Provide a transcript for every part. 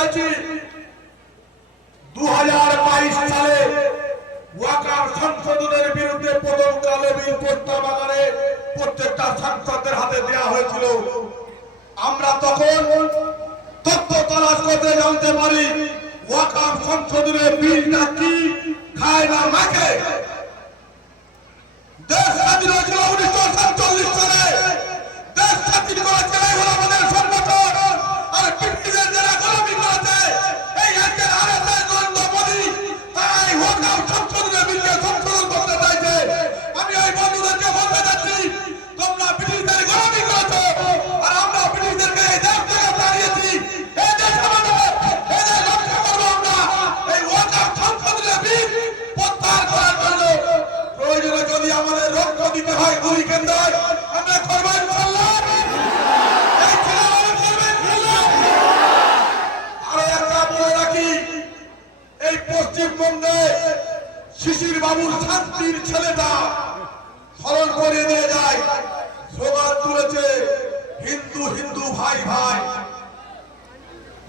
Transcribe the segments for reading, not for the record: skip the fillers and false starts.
চাইছি 2022 সালে ওয়াকফ সংশোধনের বিরুদ্ধে প্রথম কালো বিল প্রস্তাব আকারে প্রত্যেকটা সাংসদের হাতে দেওয়া হয়েছিল। আমরা তখন তথ্য তালাশ করতে জানতে পারি ওয়াকফ সংশোধনের বিলটা কি খায় না মাখে। দেশ স্বাধীন হয়েছিল 1947 সালে। দেশ স্বাধীন করেছে আমাদের সংগঠন, আর ব্রিটিশদের যারা গোলামি করেছে এই আজকের আরএসএস নরেন্দ্র মোদী, তারা এই ওয়াকফ সংশোধনের বিলকে সংশোধন করতে চাইছে। আমি ওই বন্ধুদেরকে বলতে চাচ্ছি, তোমরা ব্রিটিশদের গোলামি করেছো, আর আমরা ব্রিটিশদেরকে এই দেশ থেকে তাড়িয়েছি। এই দেশ আমাদের, এই দেশ রক্ষা করবো আমরা। এই ওয়াকফ সংশোধনের বিল প্রত্যাহার করার জন্য প্রয়োজনে যদি আমাদের রক্ত দিতে হয় গুলি কেন্দ্র আমরা করবো ইনশাআল্লাহ। এই ছিল আমাদের করবে ইনশাআল্লাহ। আরো একটা বলে রাখি, এই পশ্চিমবঙ্গে শিশির বাবুর শান্তির ছেলেটা স্মরণ করে দিয়ে যায়, স্লোগান তুলেছে হিন্দু হিন্দু ভাই ভাই।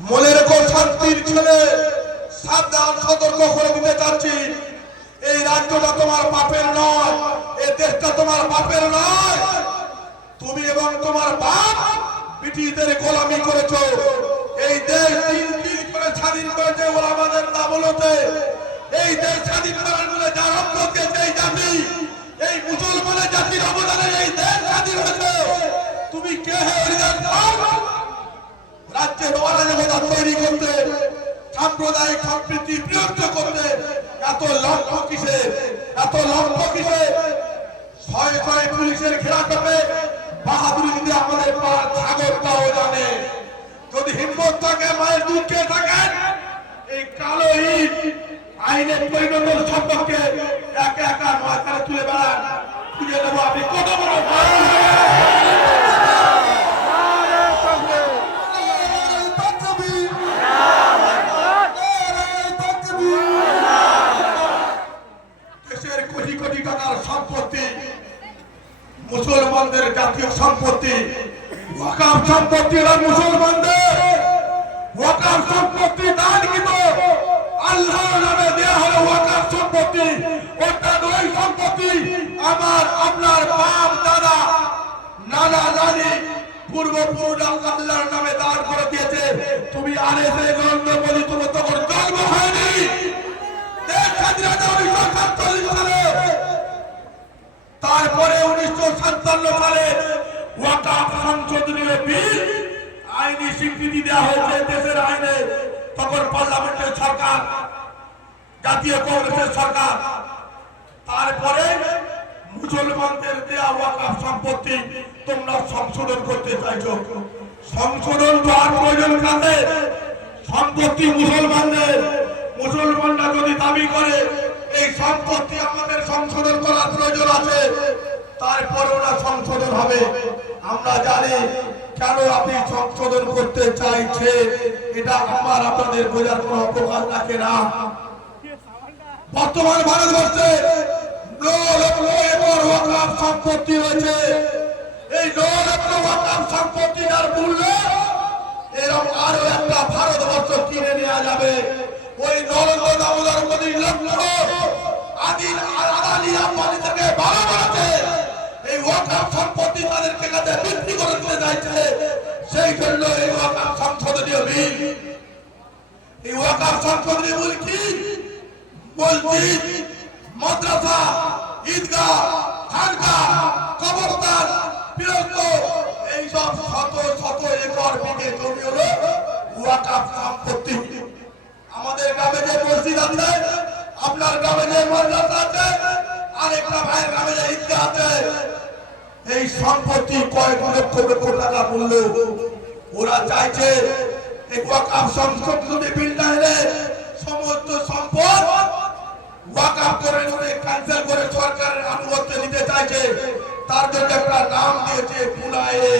মনে রেখো শান্তির ছেলে, সাবধান, সতর্ক করে দিতে চাচ্ছি, এই রাজ্যটা তোমার বাপের নয়, এই দেশটা তোমার বাপের নয়। তুমি এবং তোমার বাপ ব্রিটিশদের গোলামি করেছো। এই দেশ তিল তিল করে স্বাধীন করেছে ওলামাদের দাবলতে। এই দেশ স্বাধীন করার জন্য যার রক্ত দিয়েছে এই জাতি, এই মুসলমানের জাতির অবদানে এই দেশ স্বাধীন হয়েছে। তুমি কে রাজ্যের অরাজকতা তৈরি করতে, সাম্প্রদায়িক সম্প্রীতি বিরক্ত করতে এত লক্ষ্য কিসে, এত লক্ষ্য কিসে? ছয় ছয় পুলিশের ঘেরা করবে বাহাদুরি দিতে আমাদের পাড়ার ছাগলটাও জানে। যদি হিম্মত থাকে, মায়ের দুধ খেয়ে থাকেন, এই কালো ইট আইনের পরিণত সম্পর্কে একা একা মাথায় তুলে বেড়ান, খুঁজে নেবো আপনি কত বড় সম্পত্তি, মুসলমানদের জাতীয় সম্পত্তি। ওয়াকফ সম্পত্তি মুসলমানদের, ওয়াকফ সম্পত্তি দানকৃত আল্লাহর নামে দেয়া হলো ওয়াকফ সম্পত্তি। ওটা নয় সম্পত্তি আমার আপনার বাপ দাদা নানা নানি পূর্বপুরুষ আল্লাহর নামে দান করে দিয়েছে। তুমি আরএসএস নরেন্দ্র মোদী, তুমি তখন জন্ম হয়নি। দেশ স্বাধীনতা 1947 সালে, তারপরে 1957 সালে ওয়াকফ সংশোধনী বিল আইনি স্বীকৃতি দেওয়া হয়েছে দেশের আইনে। তখন পার্লামেন্টের সরকার, জাতীয় কংগ্রেসের সরকার। তারপরে মুসলমানদের দেওয়া ওয়াকফ সম্পত্তি তোমরা সংশোধন করতে চাইছো। সংশোধন করার প্রয়োজন কাদের? সম্পত্তি মুসলমানদের। মুসলমানরা যদি দাবি করে এই সম্পত্তি আমাদের সংশোধন করার প্রয়োজন আছে, তারপরে ওরা সংশোধন হবে। আমরা জানি কেন আপনি সংশোধন করতে চাইছে, এটা আমার আপনাদের বোঝার কোন অপকার রাখে না। বর্তমান ভারতবর্ষে 9 লক্ষ একর ওয়াকফ সম্পত্তি রয়েছে। এই 9 লক্ষ ওয়াকফ সম্পত্তি যার মূল্য, এরকম আরো একটা ভারতবর্ষ কিনে নেওয়া যাবে। ওই নরেন্দ্র দামোদর মোদীর লক্ষ্য আদিল আদানি আম্বানি থেকে ভালো করেছে। এই ওয়াকফ সম্পত্তি তাদেরকে কাছে বিক্রি করে দিতে চাইছে। সেই জন্য এই ওয়াকফ সংশোধনী বিল, এই ওয়াকফ সংশোধনী বিল কি? মসজিদ, মাদ্রাসা, ঈদগাহ, খানকাহ, কবরস্থান, বিরক্ত এইসব শত শত একর বিঘে জমি হলো ওয়াকফ সম্পত্তি। আমাদের গ্রামে যে মসজিদ আছে, আপনার গ্রামে যে মাদ্রাসা আছে, আরেকটা ভাইয়ের গ্রামে যে ঈদগাহ আছে, এই সম্পত্তি কয়েক লক্ষ লক্ষ টাকা মূল্য। ওরা চাইছে এই ওয়াকফ সংশোধনী বিলটা এনে সমস্ত সম্পদ ওয়াকফ করে ক্যান্সেল করে সরকারের আনুগত্য দিতে চাইছে। তার জন্য একটা নাম দিয়েছে বুনায়ে।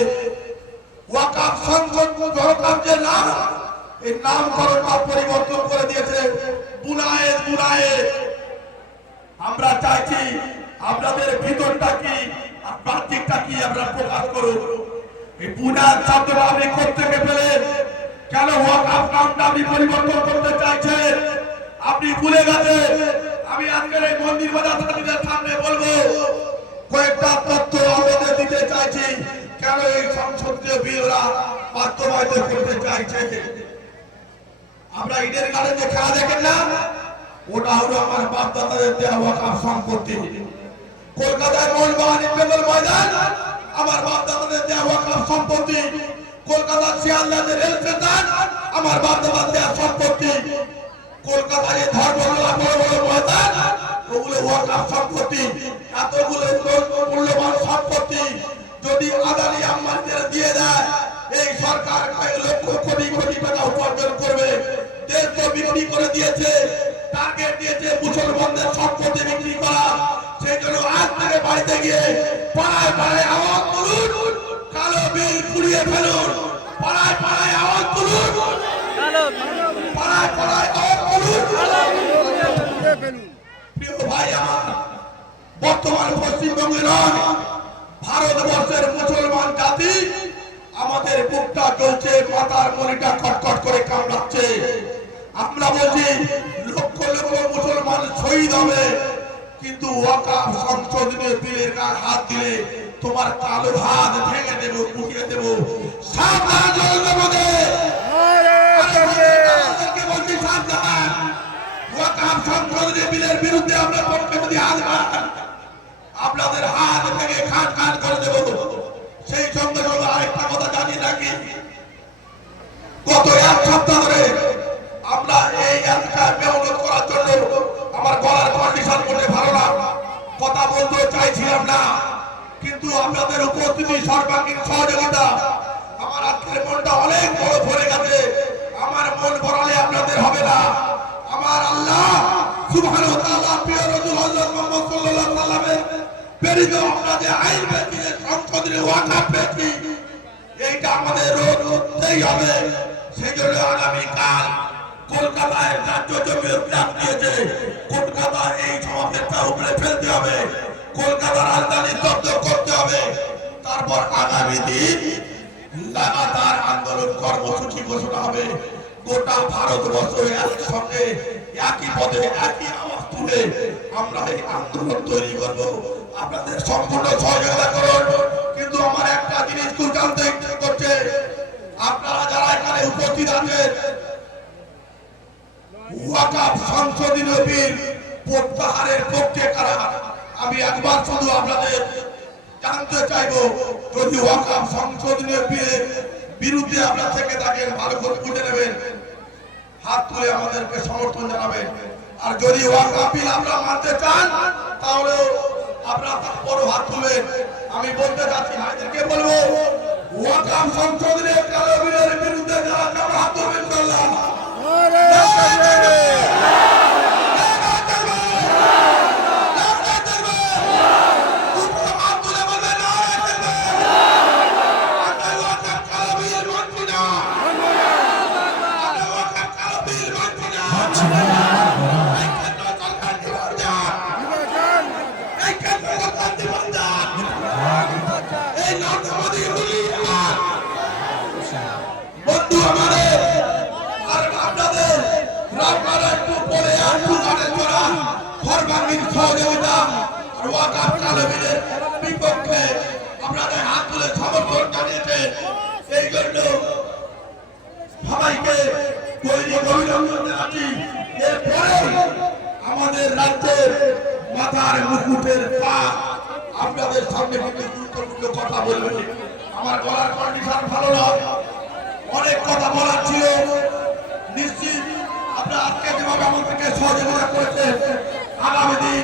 ওয়াকফ সংশোধন যে নাম, এই নামকরণটা পরিবর্তন করে দিয়েছে বুনায়ে। বুনায়ে আমরা চাইছি আপনাদের ভিতরটা কি আর বাহ্যিকটা কি আমরা প্রকাশ করুন। এই বুনার শব্দটা আপনি কোথেকে পেলেন? কেন ওয়াকফ নামটা আপনি পরিবর্তন করতে চাইছেন? আপনি ভুলে গেছেন। আমি আজকের এই মন্দির বাজার আপনাদের সামনে বলবো, কয়েকটা তথ্য আমাদের দিতে চাইছি কেন এই সংসদীয় বিলরা বাস্তবায়িত করতে চাইছে। আমরা ইডেন গার্ডেনে খেলা দেখেন না, ওটা হলো আমার বাপ দাদাদের দেওয়া ওয়াকফ সম্পত্তি। কলকাতায় মোহনবাগান ইস্টবেঙ্গল ময়দান আমার বাপ দাদাদের দেওয়া ওয়াকফ সম্পত্তি। কলকাতার শিয়ালদাতে রেল স্টেশন আমার বাপ দাদার দেওয়া সম্পত্তি। কলকাতায় যে ধর্মতলা বড় বড় ময়দান ওগুলো ওয়াকফ সম্পত্তি। এতগুলো মূল্যবান সম্পত্তি যদি আদানি আম্বানিদের দিয়ে দেয়, এই সরকার কয়েক লক্ষ কোটি কোটি টাকা উপার্জন করবে। দেশ তো বিক্রি করে দিয়েছে, টার্গেট দিয়েছে মুসলমানদের সম্পত্তি বিক্রি করা। সেই জন্য আজ থেকে বাড়িতে গিয়ে পাড়ায় পাড়ায় আওয়াজ তুলুন, কালো বিল পুড়িয়ে ফেলুন। পাড়ায় পাড়ায় আওয়াজ তুলুন, পাড়ায় পাড়ায় আওয়াজ তুলুন। প্রিয় ভাই আমার, বর্তমান পশ্চিমবঙ্গে নয়, ভারতবর্ষের মুসলমান জাতি আমাদের বুকটা চলছে, মাথার মনিটা কটকট করে কামড়াচ্ছে। আমরা বলছি লক্ষ লক্ষ মুসলমান শহীদ হবে, কিন্তু ওয়াকফ সংশোধনের বিলের গায়ে হাত দিলে তোমার কালো হাত ভেঙে দেব, উঠিয়ে দেব। সাবধান জনগণকে বলছি, সাবধান। ওয়াকফ সংশোধনী বিলের বিরুদ্ধে আমরা পক্ষে যদি হাত বাড়ান, আপনাদের হাত ভেঙে খান খান করে দেব। সেই সঙ্গে সঙ্গে আরেকটা কথা জানি নাকি, গত এক সপ্তাহ ধরে আমরা এই এলাকায় মেহনত করার জন্য আমার গলার কন্ডিশন করতে ভালো না, কথা বলতে চাইছিলাম না, কিন্তু আপনাদের উপস্থিতি সর্বাঙ্গীন সহযোগিতা আমার আজকের মনটা অনেক বড় ভরে গেছে। আমার মন ভরালে আপনাদের হবে না। আমার আল্লাহ সুবহানাহু ওয়া তাআলা প্রিয় রাসূল হযরত মুহাম্মদ সাল্লাল্লাহু আলাইহি ওয়াসাল্লামের প্রেরিত আমরা যে আইন পেয়েছি, সংশোধনী ওয়াকফ পেয়েছি, এইটা আমাদের রোধ করতেই হবে। সেই জন্য আগামীকাল কলকাতায় রাজ্য জমির ডাক দিয়েছে, কলকাতা এই সমাবেশটা উপরে ফেলতে হবে, কলকাতা রাজধানী দগ্ধ করতে হবে। তারপর আগামী দিন লাগাতার আন্দোলন কর্মসূচি ঘোষণা হবে। গোটা ভারতবর্ষ একসঙ্গে একই পদে একই আওয়াজ তুলে আমরা এই আন্দোলন তৈরি করব। আপনাদের সম্পূর্ণ সহযোগিতা করুন। কিন্তু আমার একটা জিনিস খুব জানতে ইচ্ছে করছে, আপনারা যারা এখানে উপস্থিত আছেন, ওয়াকফ সংশোধনী বিল প্রত্যাহারের পক্ষে কারা? আমি একবার শুধু আপনাদের জানতে চাইবো, যদি ওয়াকফ সংশোধনী বিলের বিরুদ্ধে আপনারা থেকে থাকেন, ভালো করে বুঝে নেবেন, হাত তুলে আমাদেরকে সমর্থন জানাবেন। আর যদি ওয়াকফ বিল আপনারা মানতে চান, তাহলে আপনারা বড় হাত তুলবেন। আমি বলতে চাচ্ছি, ভাইদেরকে বলবো, ওয়াকফ সংশোধনী কালো বিলের বিরুদ্ধে যারা কেমন হাত তুলবেন, ইনশাআল্লাহ বন্ধু আমাদের আর আপনাদের রাজমারা একটু পরে একটু গানের জোড়া সর্বাঙ্গীন সহযোগিতা আর ওয়াকফ কালো বিলের বিপক্ষে আপনাদের হাত তুলে সমর্থন জানিয়েছে। এই জন্য সবাইকে অভিনন্দন জানাচ্ছি। এরপরে আমাদের রাজ্যের মাথার মুকুটের পা আপনাদের সামনে কিন্তু গুরুত্বপূর্ণ কথা বলবে। আমার গলার কন্ডিশন ভালো নয়, অনেক কথা বলার ছিল। নিশ্চিত আপনারা আজকে যেভাবে আমাদেরকে সহযোগিতা করেছেন, আগামী দিন